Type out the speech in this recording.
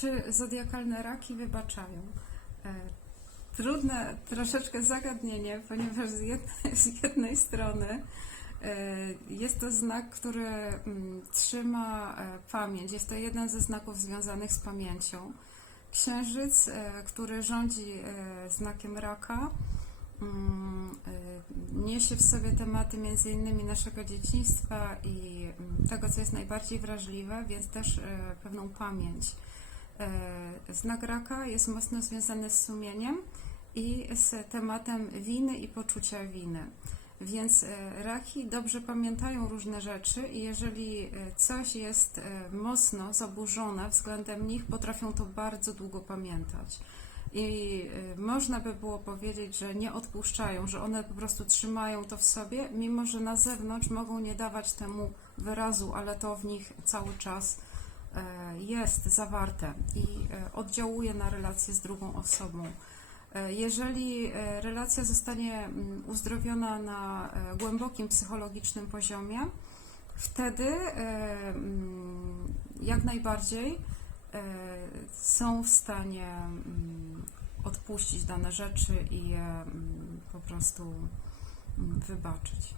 Czy zodiakalne raki wybaczają? E, Trudne troszeczkę zagadnienie, ponieważ z jednej, z jednej strony e, jest to znak, który mm, trzyma e, pamięć. Jest to jeden ze znaków związanych z pamięcią. Księżyc, który rządzi znakiem raka, mm, niesie w sobie tematy między innymi naszego dzieciństwa i mm, tego, co jest najbardziej wrażliwe, więc też pewną pamięć. E, Znak raka jest mocno związany z sumieniem i z tematem winy i poczucia winy. Więc e, raki dobrze pamiętają różne rzeczy i jeżeli e, coś jest mocno zaburzone względem nich, potrafią to bardzo długo pamiętać. I można by było powiedzieć, że nie odpuszczają, że one po prostu trzymają to w sobie, mimo że na zewnątrz mogą nie dawać temu wyrazu, ale to w nich cały czas jest zawarte i e, oddziałuje na relacje z drugą osobą. E, Jeżeli e, relacja zostanie mm, uzdrowiona na e, głębokim psychologicznym poziomie, wtedy e, mm, jak najbardziej e, są w stanie mm, odpuścić dane rzeczy i je po prostu wybaczyć.